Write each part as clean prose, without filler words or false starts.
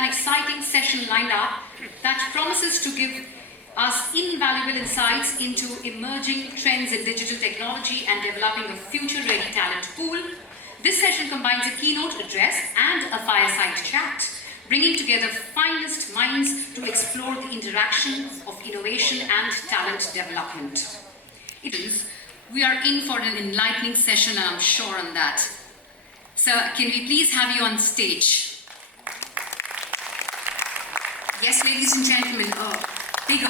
an exciting session lined up that promises to give us invaluable insights into emerging trends in digital technology and developing a future-ready talent pool. This session combines a keynote address and a fireside chat, bringing together finest minds to explore the interaction of innovation and talent development. We are in for an enlightening session, and I'm sure on that. Sir, can we please have you on stage? Yes, ladies and gentlemen, a bigger,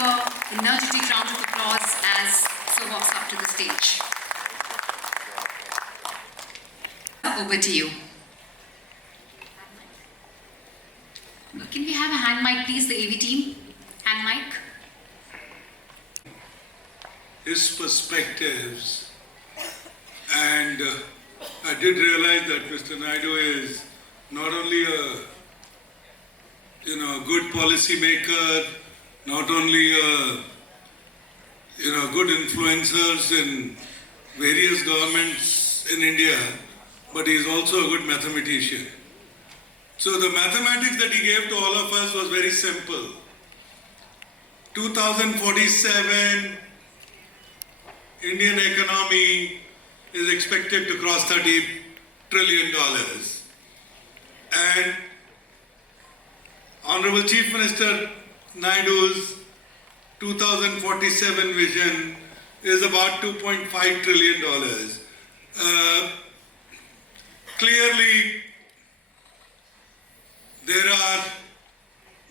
energetic round of applause as Sir walks up to the stage. Over to you. Can we have a hand mic, please, the AV team? Hand mic. His perspectives, and I did realize that Mr. Naidu is not only a good policy maker, not only a good influencers in various governments in India, but he is also a good mathematician. So the mathematics that he gave to all of us was very simple. 2047, Indian economy is expected to cross $30 trillion. And Honorable Chief Minister Naidu's 2047 vision is about $2.5 trillion. Clearly, there are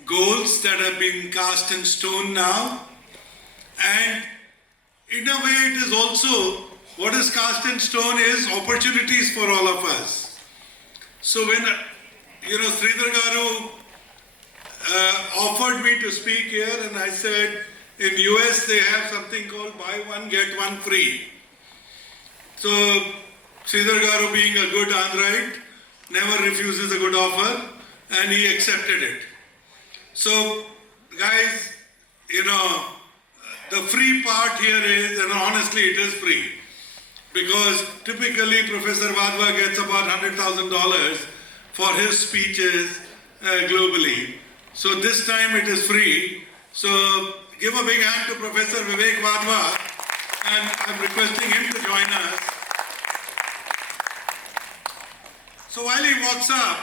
goals that have been cast in stone now, and in a way it is also, what is cast in stone is opportunities for all of us. So when, Sridhar Garu offered me to speak here, and I said, in US they have something called buy one, get one free. So Sridhar Garu, being a good Android, never refuses a good offer, and he accepted it. So guys, the free part here is, and honestly it is free, because typically Professor Wadhwa gets about $100,000 for his speeches globally. So this time it is free. So give a big hand to Professor Vivek Wadhwa, and I'm requesting him to join us. So while he walks up,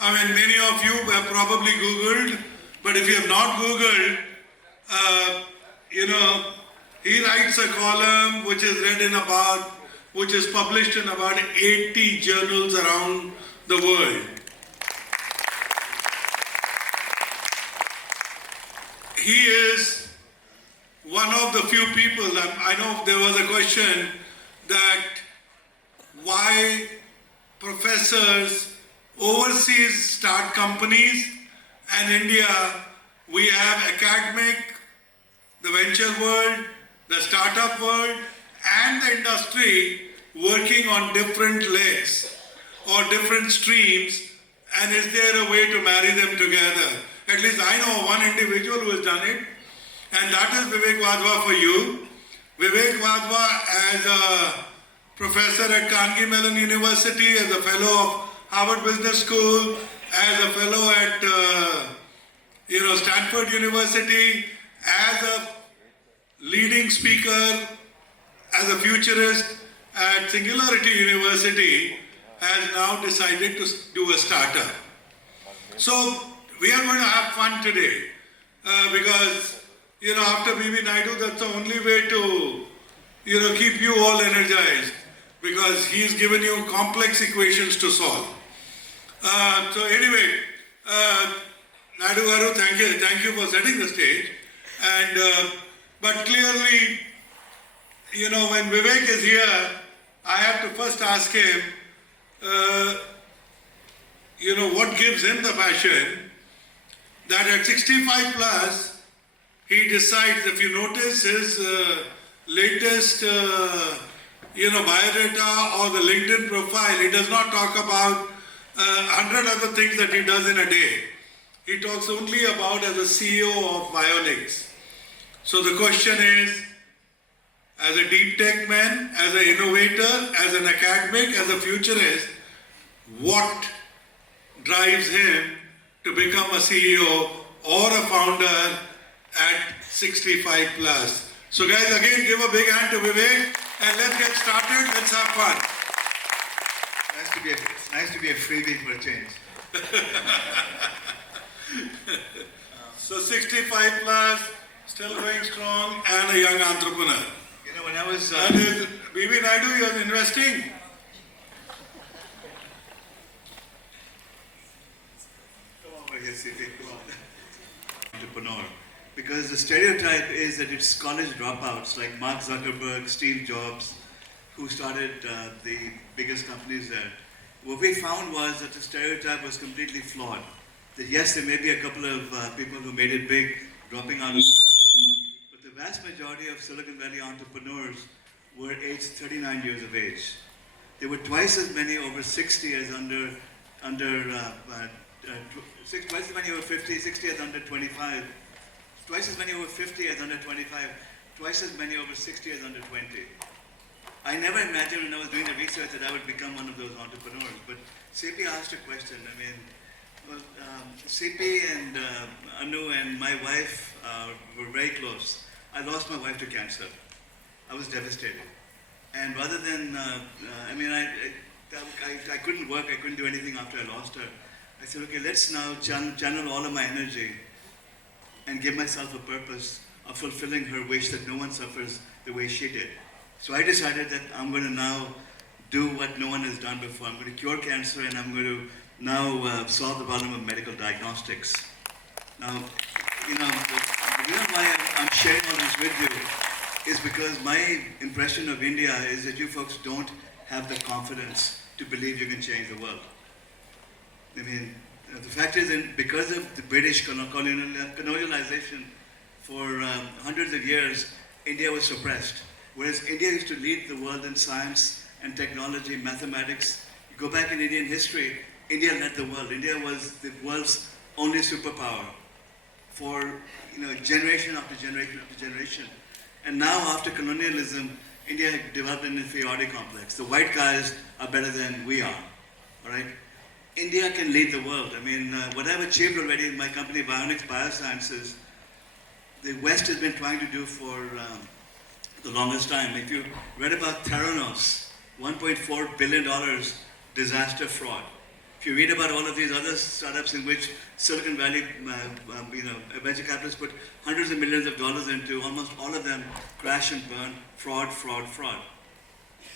many of you have probably Googled, but if you have not Googled, he writes a column which is published in about 80 journals around the world. He is one of the few people, I know there was a question that why professors overseas start companies, and India, we have academic, the venture world, the startup world, and the industry working on different legs or different streams, and is there a way to marry them together? At least I know one individual who has done it, and that is Vivek Wadhwa for you. Vivek Wadhwa, as a professor at Carnegie Mellon University, as a fellow of Harvard Business School, as a fellow at Stanford University, as a leading speaker, as a futurist at Singularity University, has now decided to do a startup. So we are going to have fun today because, after B.B. Naidu, that's the only way to, keep you all energized, because he's given you complex equations to solve. So anyway, Naidu Garu, thank you for setting the stage. And but clearly, when Vivek is here, I have to first ask him, what gives him the passion that at 65 plus, he decides, if you notice his latest, biodata or the LinkedIn profile, he does not talk about 100 other things that he does in a day. He talks only about as a CEO of Vionix. So the question is, as a deep tech man, as an innovator, as an academic, as a futurist, what drives him to become a CEO or a founder at 65 plus. So guys, again, give a big hand to Vivek and let's get started. Let's have fun. Nice to be a freebie for a change. So 65 plus, still going strong, and a young entrepreneur. You know, when I was... And is BB Naidu, you're investing? Come over here, CP, come on. Entrepreneur. Because the stereotype is that it's college dropouts like Mark Zuckerberg, Steve Jobs, who started the biggest companies there. What we found was that the stereotype was completely flawed. That yes, there may be a couple of people who made it big, dropping out of... But the vast majority of Silicon Valley entrepreneurs were aged 39 years of age. There were twice as many over 60 as twice as many over 50, 60 as under 25, twice as many over 50 as under 25, twice as many over 60 as under 20. I never imagined when I was doing the research that I would become one of those entrepreneurs, but CP asked a question. I mean, well, CP and Anu and my wife were very close. I lost my wife to cancer. I was devastated. And rather than, I couldn't work, I couldn't do anything after I lost her. I said, okay, let's now channel all of my energy and give myself a purpose of fulfilling her wish that no one suffers the way she did. So I decided that I'm going to now do what no one has done before. I'm going to cure cancer and I'm going to now solve the problem of medical diagnostics. Now, you know, the reason why I'm sharing all this with you is because my impression of India is that you folks don't have the confidence to believe you can change the world. I mean, the fact is that because of the British colonialization for hundreds of years, India was suppressed. Whereas India used to lead the world in science and technology, mathematics. You go back in Indian history, India led the world. India was the world's only superpower for generation after generation after generation. And now after colonialism, India had developed an inferiority complex. The white guys are better than we are, all right? India can lead the world. I mean, what I've achieved already in my company, Vionix Biosciences, the West has been trying to do for the longest time. If you read about Theranos, $1.4 billion disaster fraud. If you read about all of these other startups in which Silicon Valley, venture capitalists put hundreds of millions of dollars into, almost all of them crash and burn, fraud, fraud, fraud.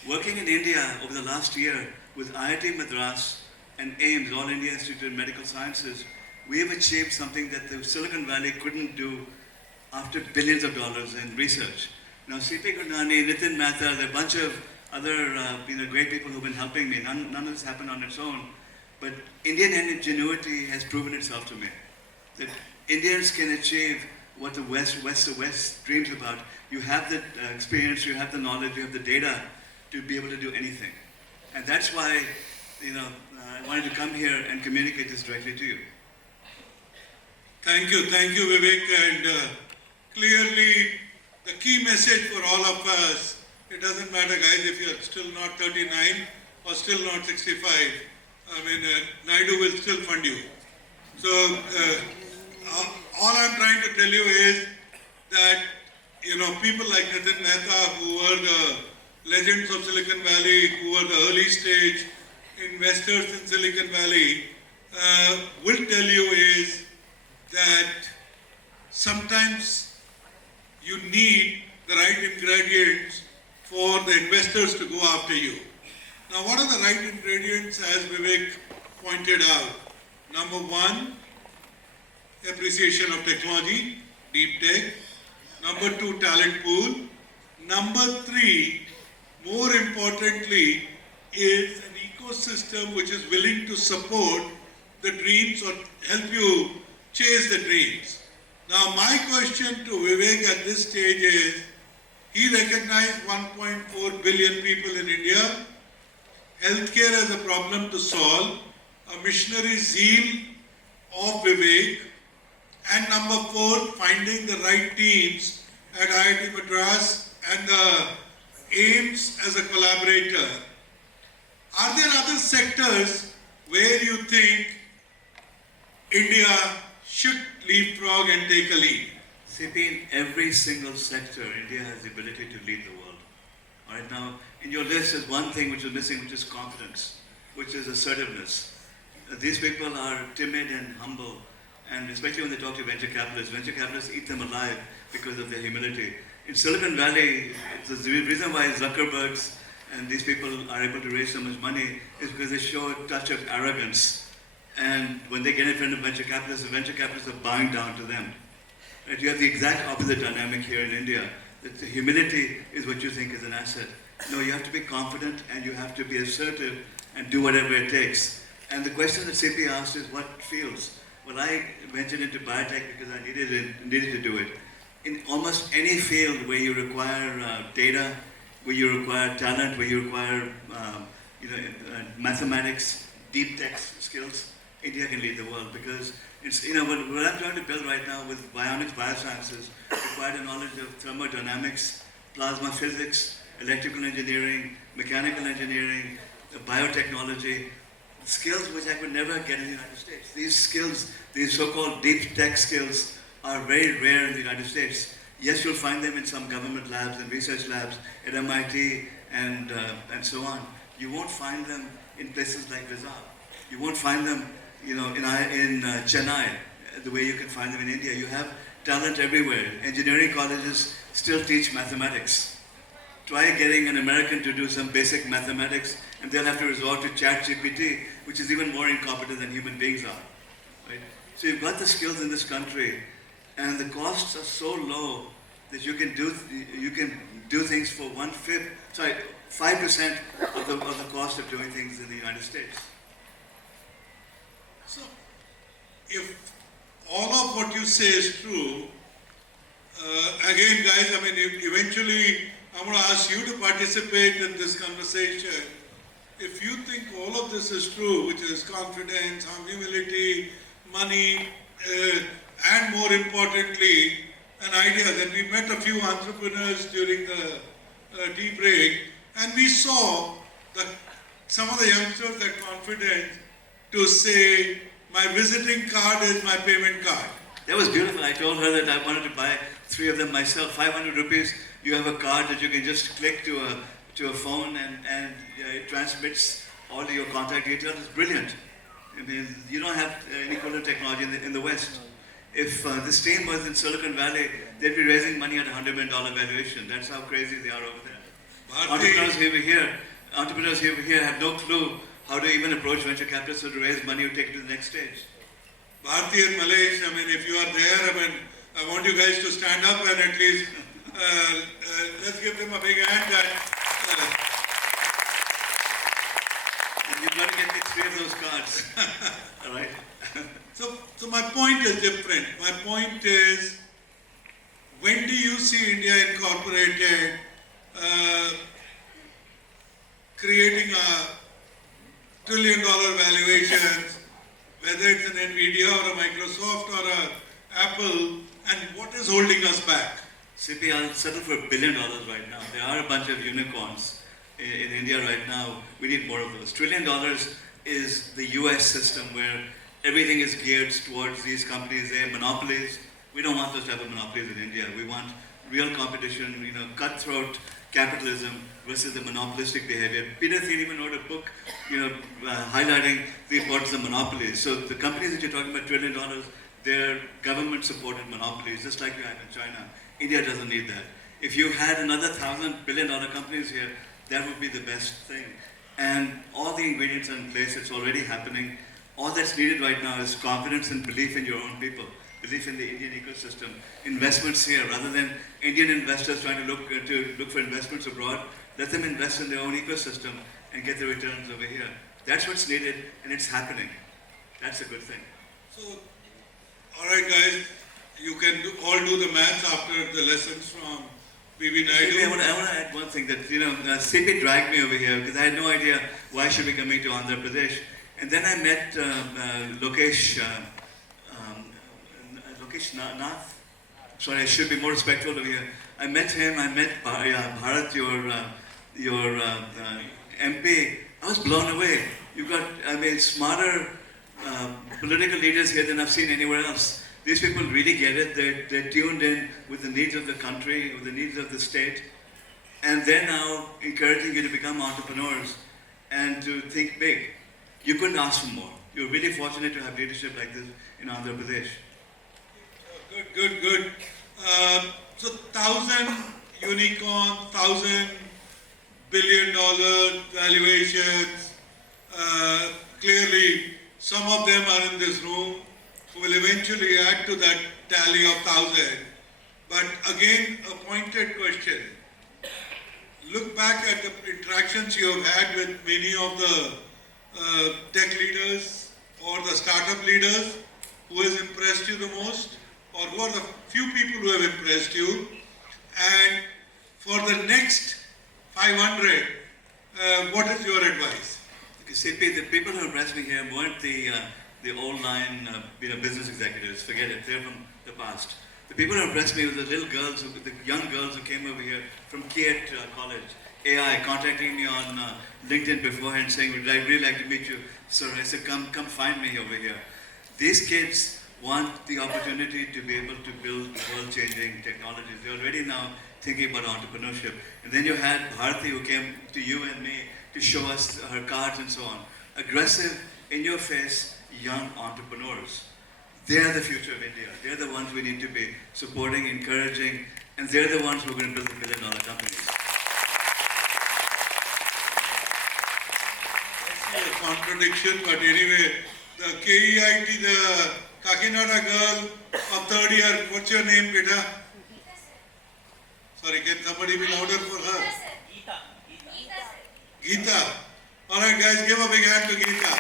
Working in India over the last year with IIT Madras and AIMS, All India Institute of Medical Sciences, we have achieved something that the Silicon Valley couldn't do after billions of dollars in research. Now, CP Gurnani, Nitin Mehta, there are a bunch of other great people who've been helping me. None of this happened on its own. But Indian ingenuity has proven itself to me. That Indians can achieve what the West dreams about. You have the experience, you have the knowledge, you have the data to be able to do anything. And that's why, I wanted to come here and communicate this directly to you. Thank you, Vivek. And clearly, the key message for all of us, it doesn't matter, guys, if you're still not 39 or still not 65. Naidu will still fund you. So, all I'm trying to tell you is that, people like Nitin Mehta, who were the legends of Silicon Valley, who were the early stage investors in Silicon Valley, will tell you is that sometimes you need the right ingredients for the investors to go after you. Now, what are the right ingredients, as Vivek pointed out? Number one, appreciation of technology, DeepTech. Number two, talent pool. Number three, more importantly, is an ecosystem which is willing to support the dreams or help you chase the dreams. Now, my question to Vivek at this stage is, he recognized 1.4 billion people in India, healthcare as a problem to solve, a missionary zeal of Vivek, and number four, finding the right teams at IIT Madras and the AIMS as a collaborator. Are there other sectors where you think India should leapfrog and take a lead? CP, in every single sector, India has the ability to lead the world. All right, now, in your list is one thing which is missing, which is confidence, which is assertiveness. These people are timid and humble, and especially when they talk to venture capitalists eat them alive because of their humility. In Silicon Valley, the reason why Zuckerbergs and these people are able to raise so much money is because they show a touch of arrogance. And when they get in front of venture capitalists, the venture capitalists are bowing down to them. Right? You have the exact opposite dynamic here in India. That the humility is what you think is an asset. No, you have to be confident and you have to be assertive and do whatever it takes. And the question that CP asked is what fields? Well, I ventured into biotech because I needed to do it. In almost any field where you require data, where you require talent, where you require mathematics, DeepTech skills, India can lead the world because it's, what I'm trying to build right now with Vionix Biosciences required a knowledge of thermodynamics, plasma physics, electrical engineering, mechanical engineering, biotechnology, skills which I could never get in the United States. These skills, these so-called deep tech skills, are very rare in the United States. Yes, you'll find them in some government labs and research labs at MIT and so on. You won't find them in places like Rizal. You won't find them, in Chennai, the way you can find them in India. You have talent everywhere. Engineering colleges still teach mathematics. Try getting an American to do some basic mathematics, and they'll have to resort to ChatGPT, which is even more incompetent than human beings are. Right? So you've got the skills in this country, and the costs are so low that you can do things for 5% of the cost of doing things in the United States. So, if all of what you say is true, again, guys, eventually I'm going to ask you to participate in this conversation. If you think all of this is true, which is confidence, humility, money, and more importantly, an idea that we met a few entrepreneurs during the tea break, and we saw that some of the youngsters had confidence to say, my visiting card is my payment card. That was beautiful. I told her that I wanted to buy 3 of them myself. 500 rupees, you have a card that you can just click to a phone and it transmits all your contact details. It's brilliant. You don't have any equivalent technology in the West. If this team was in Silicon Valley, they'd be raising money at $100 million valuation. That's how crazy they are over there. Entrepreneurs over here have no clue how to even approach venture capitalists to raise money or take it to the next stage. Bharti and Malesh, if you are there, I want you guys to stand up and at least let's give them a big hand. And you've got to get me 3 of those cards. All right? So my point is different. My point is, when do you see India Incorporated creating a $1 trillion valuations, whether it's an Nvidia or a Microsoft or a Apple, and what is holding us back? CP, I'll settle for $1 billion right now. There are a bunch of unicorns in India right now. We need more of those. $1 trillion is the US system where everything is geared towards these companies. They have monopolies. We don't want those type of monopolies in India. We want real competition, cutthroat capitalism versus the monopolistic behavior. Peter Thiel even wrote a book, highlighting the importance of monopolies. So the companies that you're talking about, $1 trillion, they're government-supported monopolies, just like you have in China. India doesn't need that. If you had another 1,000 billion-dollar companies here, that would be the best thing. And all the ingredients are in place. It's already happening. All that's needed right now is confidence and belief in your own people, belief in the Indian ecosystem, investments here, rather than Indian investors trying to look for investments abroad. Let them invest in their own ecosystem and get the returns over here. That's what's needed, and it's happening. That's a good thing. So, all right, guys, you can all do the maths after the lessons from B.V. Naidu. I want to add one thing that, CP dragged me over here because I had no idea why I should be coming to Andhra Pradesh. And then I met Lokesh Nath. Sorry, I should be more respectful over here. I met him. I met Bharat, your MP. I was blown away. You've got, smarter political leaders here than I've seen anywhere else. These people really get it. They're tuned in with the needs of the country, with the needs of the state, and they're now encouraging you to become entrepreneurs and to think big. You couldn't ask for more. You're really fortunate to have leadership like this in Andhra Pradesh. Good. So 1,000 unicorn, $1,000 billion valuations. Clearly, some of them are in this room who will eventually add to that tally of 1,000. But again, a pointed question. Look back at the interactions you have had with many of the tech leaders or the startup leaders. Who has impressed you the most? Or who are the few people who have impressed you? And for the next 500, what is your advice? Okay, CP, the people who impressed me here weren't the old line business executives. Forget it, they're from the past. The people who impressed me were the little girls, the young girls who came over here from Keynote College. AI contacting me on LinkedIn beforehand saying, would I really like to meet you, sir? I said, come find me over here. These kids want the opportunity to be able to build world-changing technologies. They're already now thinking about entrepreneurship. And then you had Bharati who came to you and me to show us her cards and so on. Aggressive, in-your-face, young entrepreneurs. They're the future of India. They're the ones we need to be supporting, encouraging, and they're the ones who are going to build the billion-dollar companies. A contradiction, but anyway, the KEIT, the Kakinada girl of third year, what's your name, beta? Sorry, can somebody be louder for her? Geeta. Alright guys, give a big hand to Geeta.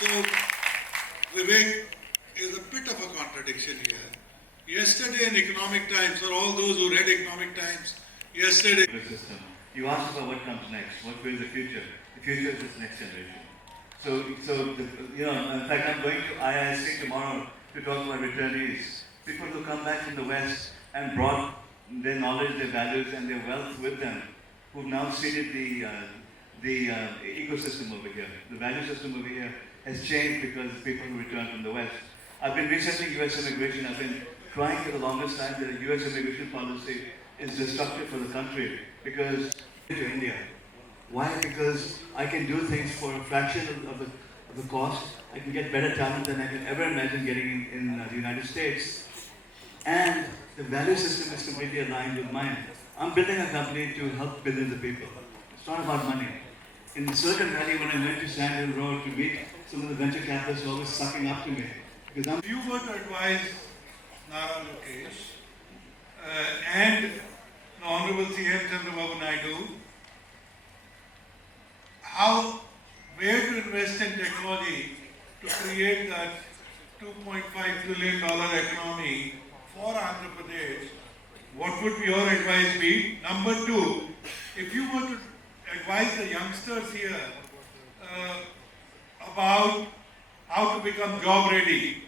So, Vivek is a bit of a contradiction here. Yesterday in Economic Times, for all those who read Economic Times, yesterday... You asked about what comes next, what will be the future. The future is this next generation. In fact, I'm going to IISc tomorrow to talk about returnees. People who come back from the West and brought their knowledge, their values, and their wealth with them, who've now seeded the ecosystem over here. The value system over here has changed because of people who returned from the West. I've been researching U.S. immigration. I've been trying for the longest time that a U.S. immigration policy is destructive for the country because to India. Why? Because I can do things for a fraction of the cost. I can get better talent than I can ever imagine getting in the United States. And the value system is completely aligned with mine. I'm building a company to help billions of people. It's not about money. In Silicon Valley, when I went to Sand Hill Road to meet some of the venture capitalists always sucking up to me. Because if you were to advise Nara Lokesh and Honorable CM Chandrababu Naidu, where to invest in technology to create that $2.5 trillion economy for Andhra Pradesh, what would your advice be? Number two, if you were to advise the youngsters here about how to become job ready,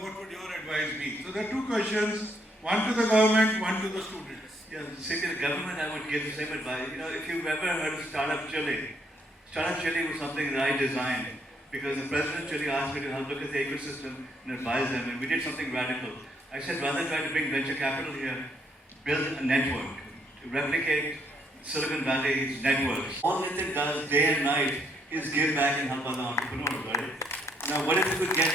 what would your advice be? So there are two questions, one to the government, one to the students. Yeah, say to the government, I would give the same advice. If you've ever heard of Startup Chile was something that I designed because the President of Chile asked me to help look at the ecosystem and advise them, and we did something radical. I said, rather than try to bring venture capital here, build a network to replicate Silicon Valley's networks. All Nitin does day and night is give back and help other entrepreneurs, right? Now, what if we could get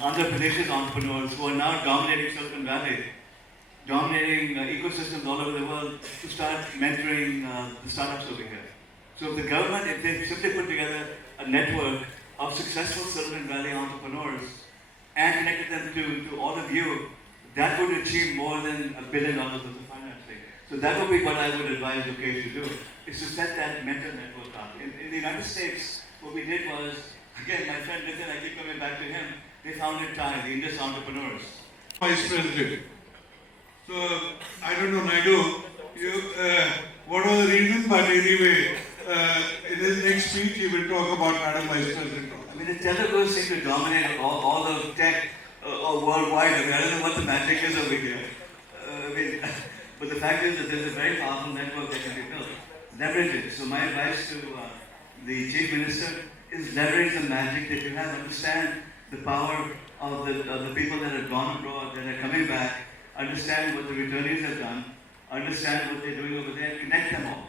Andhra Pradesh's entrepreneurs who are now dominating Silicon Valley, dominating ecosystems all over the world, to start mentoring the startups over here. So if the government, if they simply put together a network of successful Silicon Valley entrepreneurs and connected them to all of you, that would achieve more than $1 billion of the financing. So that would be what I would advise UK to do, is to set that mentor network up. In the United States, what we did was, again, my friend Nitin, I keep coming back to him, they founded TIE, the Indus Entrepreneurs. Vice President. So, I don't know, Naidu, what was the reason, but anyway, in his next speech, he will talk about Madam Vice President. I mean, the Telugus seem to dominate all the tech worldwide. I don't know what the magic is over here. But the fact is that there's a very powerful network that can be built. leverage it. So my advice to the Chief Minister is leverage the magic that you have. Understand the power of the people that have gone abroad, that are coming back. Understand what the returnees have done. Understand what they're doing over there. Connect them all.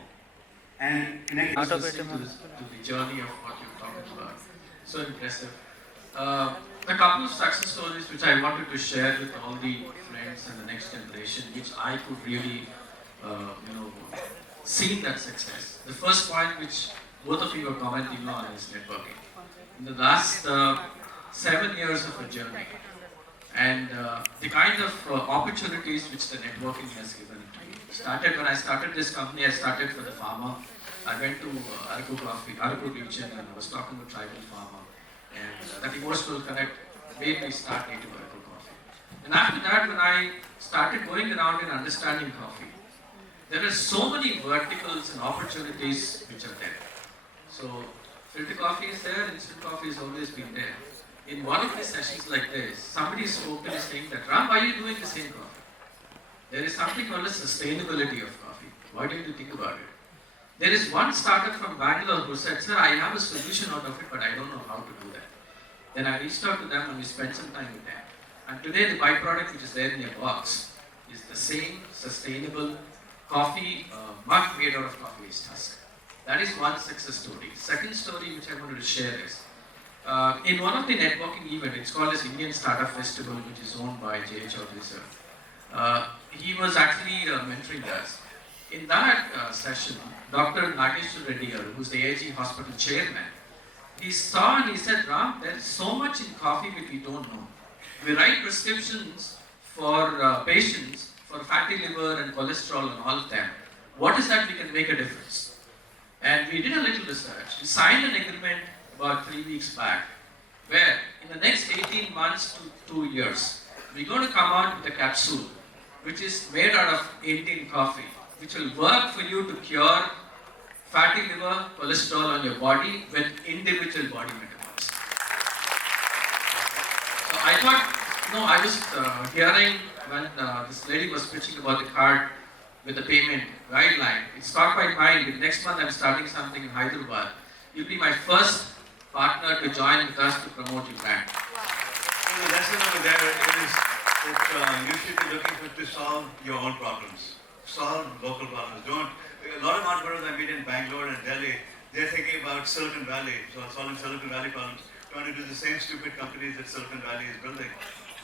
And connect Just listening to the journey of what you've talked about. So impressive. A couple of success stories which I wanted to share with all the friends and the next generation, which I could really, see that success. The first point which both of you are commenting on is networking. In the last 7 years of a journey, and the kind of opportunities which the networking has given to me. When I started this company, I started for the farmer. I went to Araku region, and I was talking to tribal farmer. And that emotional connect made me start native Araku coffee. And after that, when I started going around and understanding coffee, there are so many verticals and opportunities which are there. So filter coffee is there, instant coffee has always been there. In one of these sessions like this, somebody spoke and saying that, Ram, why are you doing the same coffee? There is something called a sustainability of coffee. Why don't you think about it? There is one startup from Bangalore who said, sir, I have a solution out of it, but I don't know how to do that. Then I reached out to them and we spent some time with them. And today the byproduct which is there in your box is the same sustainable coffee mug made out of coffee waste husk. That is one success story. Second story which I wanted to share is, in one of the networking events, it's called as Indian Startup Festival, which is owned by J.H. Chaudhary sir. He was actually mentoring us. In that session, Dr. Nageshwar Reddy, who's the AIG hospital chairman, he saw and he said, Ram, there is so much in coffee which we don't know. We write prescriptions for patients for fatty liver and cholesterol and all of them. What is that we can make a difference? And we did a little research. We signed an agreement about 3 weeks back, where in the next 18 months to 2 years, we're going to come out with a capsule which is made out of Indian coffee, which will work for you to cure fatty liver, cholesterol on your body with individual body metabolites. So I thought, I was hearing when this lady was pitching about the card with the payment guideline. It struck my mind. Next month I'm starting something in Hyderabad. You'll be my first partner to join with us to promote your brand. So the lesson over there is that you should be looking to solve your own problems. Solve local problems. A lot of entrepreneurs I meet in Bangalore and Delhi, they're thinking about Silicon Valley, so solving Silicon Valley problems, trying to do the same stupid companies that Silicon Valley is building.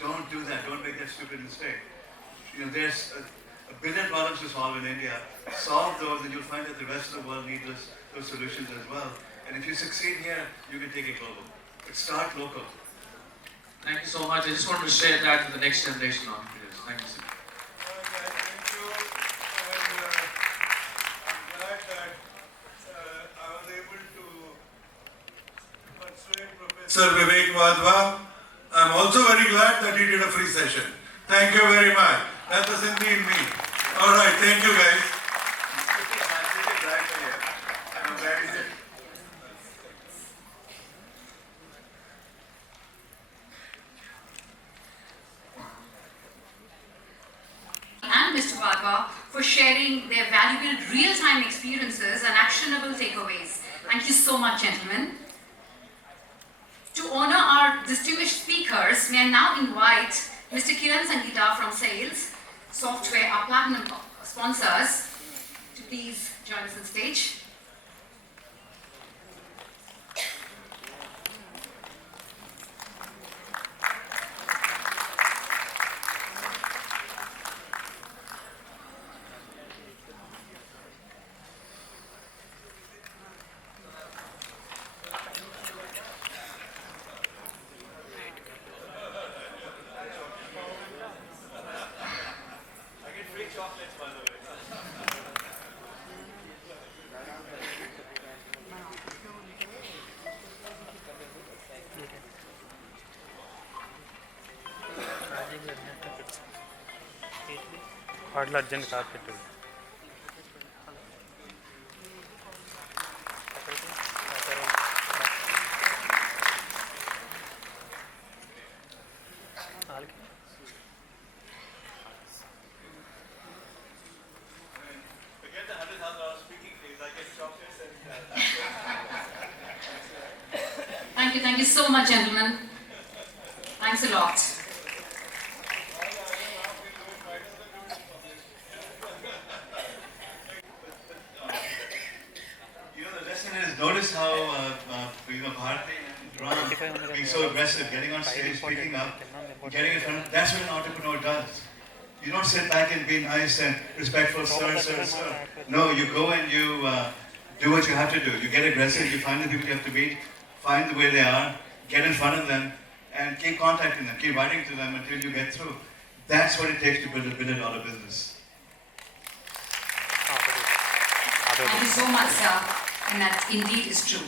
Don't do that. Don't make that stupid mistake. There's a billion problems to solve in India. Solve those and you'll find that the rest of the world needs those solutions as well. And if you succeed here, you can take it global. But start local. Thank you so much. I just want to share that with the next generation of entrepreneurs. Thank you, sir. Thank you. And I'm glad that I was able to persuade Professor Vivek Wadhwa. I'm also very glad that he did a free session. Thank you very much. That was indeed me. All right. Thank you, guys. I'm very good. And Mr. Wadhwa for sharing their valuable real-time experiences and actionable takeaways. Thank you so much, gentlemen. To honor our distinguished speakers, may I now invite Mr. Kiran Sangeeta from Sales Software, our platinum sponsors, to please join us on stage. Hardly urgent carpet. Forget the $100,000 speaking fees. I Thank you so much, gentlemen. Thanks a lot. You know, the lesson is notice how Bharati and Ron being so aggressive, getting on stage, speaking up, getting in front of, that's what an entrepreneur does. You don't sit back and be nice and respectful, sir, sir, sir. No, you go and you do what you have to do. You get aggressive, you find the people you have to meet, find the way they are, get in front of them, and keep contacting them, keep writing to them until you get through. That's what it takes to build a billion-dollar business. Thank you so much, sir. And that indeed is true.